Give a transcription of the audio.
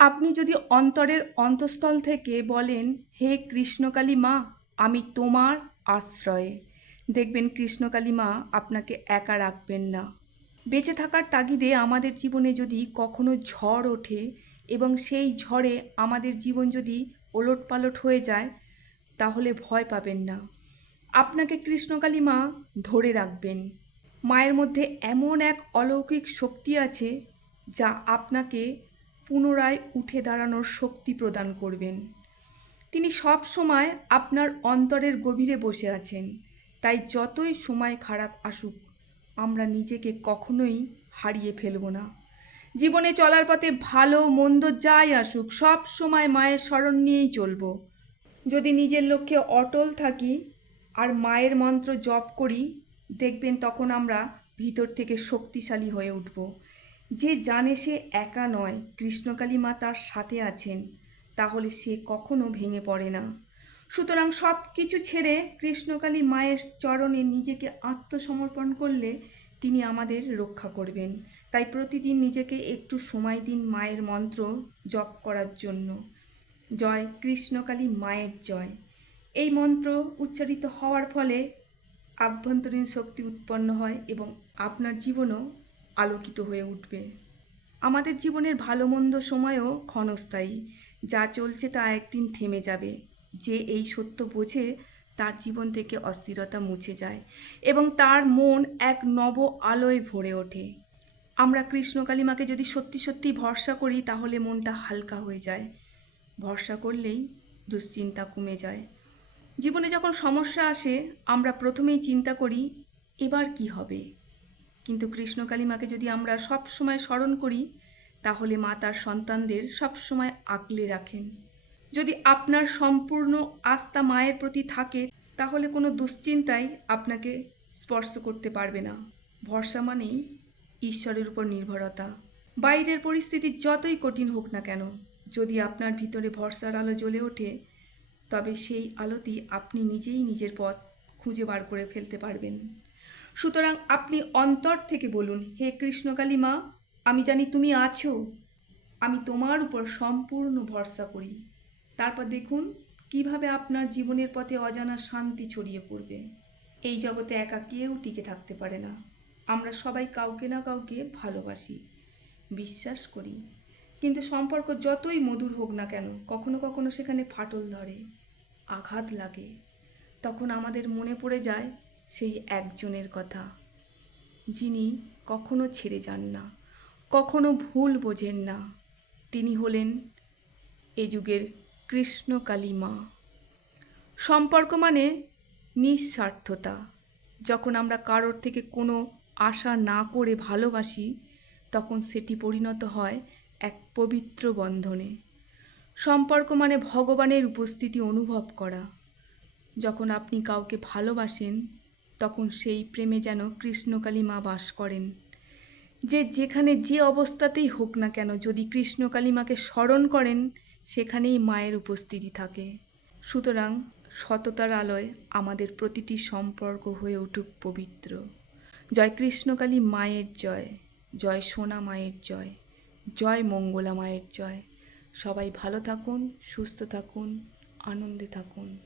আপনি যদি অন্তরের অন্তঃস্থল থেকে বলেন, হে কৃষ্ণকালী মা, আমি তোমার আশ্রয়ে। দেখবেন কৃষ্ণকালী মা আপনাকে একা রাখবেন না। বেঁচে থাকার তাগিদে আমাদের জীবনে যদি কখনো ঝড় ওঠে এবং সেই ঝড়ে আমাদের জীবন যদি ওলট পালট হয়ে যায়, তাহলে ভয় পাবেন না। আপনাকে কৃষ্ণকালী মা ধরে রাখবেন। মায়ের মধ্যে এমন এক অলৌকিক শক্তি আছে যা আপনাকে পুনরায় উঠে দাঁড়ানোর শক্তি প্রদান করবেন। তিনি সব সময় আপনার অন্তরের গভীরে বসে আছেন। তাই যতই সময় খারাপ আসুক, আমরা নিজেকে কখনোই হারিয়ে ফেলব না। জীবনে চলার পথে ভালো মন্দ যাই আসুক, সব সময় মায়ের স্মরণ নিয়েই চলব। যদি নিজের লক্ষ্যে অটল থাকি আর মায়ের মন্ত্র জপ করি, দেখবেন তখন আমরা ভিতর থেকে শক্তিশালী হয়ে উঠব। যে জানে সে একা নয়, কৃষ্ণকালী মা তার সাথে আছেন, তাহলে সে কখনো ভেঙে পড়ে না। সুতরাং সব কিছু ছেড়ে কৃষ্ণকালী মায়ের চরণে নিজেকে আত্মসমর্পণ করলে তিনি আমাদের রক্ষা করবেন। তাই প্রতিদিন নিজেকে একটু সময় দিন মায়ের মন্ত্র জপ করার জন্য। জয় কৃষ্ণকালী মায়ের জয়। এই মন্ত্র উচ্চারিত হওয়ার ফলে আভ্যন্তরীণ শক্তি উৎপন্ন হয় এবং আপনার জীবনও আলোকিত হয়ে উঠবে। আমাদের জীবনের ভালো মন্দ সময়ও ক্ষণস্থায়ী। যা চলছে তা একদিন থেমে যাবে। যে এই সত্য বোঝে, তার জীবন থেকে অস্থিরতা মুছে যায় এবং তার মন এক নব আলোয় ভরে ওঠে। আমরা কৃষ্ণকালী মাকে যদি সত্যি সত্যি ভরসা করি, তাহলে মনটা হালকা হয়ে যায়। ভরসা করলেই দুশ্চিন্তা কমে যায়। জীবনে যখন সমস্যা আসে, আমরা প্রথমেই চিন্তা করি, এবার কি হবে? কিন্তু কৃষ্ণকালী মাকে যদি আমরা সব সময় স্মরণ করি, তাহলে মা তার সন্তানদের সব সময় আগলে রাখেন। যদি আপনার সম্পূর্ণ আস্থা মায়ের প্রতি থাকে, তাহলে কোনো দুশ্চিন্তাই আপনাকে স্পর্শ করতে পারবে না। ভরসা মানেই ঈশ্বরের উপর নির্ভরতা। বাইরের পরিস্থিতি যতই কঠিন হোক না কেন, যদি আপনার ভিতরে ভরসার আলো জ্বলে ওঠে, তবে সেই আলোতেই আপনি নিজেই নিজের পথ খুঁজে বার করে ফেলতে পারবেন। সুতরাং আপনি অন্তর থেকে বলুন, হে কৃষ্ণকালী মা আমি জানি তুমি আছো। আমি তোমার উপর সম্পূর্ণ ভরসা করি। তারপর দেখুন, কীভাবে আপনার জীবনের পথে অজানা শান্তি ছড়িয়ে পড়বে। এই জগতে একা কেউ টিকে থাকতে পারে না। আমরা সবাই কাউকে না কাউকে ভালোবাসি, বিশ্বাস করি। কিন্তু সম্পর্ক যতই মধুর হোক না কেন, কখনো কখনো সেখানে ফাটল ধরে, আঘাত লাগে। তখন আমাদের মনে পড়ে যায় সেই একজনের কথা। যিনি কখনো ছেড়ে যান না, কখনো ভুল বোঝেন না। তিনি হলেন এ যুগের কৃষ্ণকালী মা। সম্পর্ক মানে নিঃস্বার্থতা। যখন আমরা কারোর থেকে কোনো আশা না করে ভালোবাসি, তখন সেটি পরিণত হয় এক পবিত্র বন্ধনে। সম্পর্ক মানে ভগবানের উপস্থিতি অনুভব করা। যখন আপনি কাউকে ভালোবাসেন তখন সেই প্রেমে যেন কৃষ্ণকালী মা বাস করেন। যে যেখানে যে অবস্থাতেই হোক না কেন যদি কৃষ্ণকালী মাকে স্মরণ করেন, সেখানেই মায়ের উপস্থিতি থাকে। সুতরাং সততার আলোয় আমাদের প্রতিটি সম্পর্ক হয়ে উঠুক পবিত্র। জয় কৃষ্ণকালী মায়ের জয় জয় সোনা মায়ের জয় জয় মঙ্গলা মায়ের জয়। সবাই ভালো থাকুন, সুস্থ থাকুন, আনন্দে থাকুন।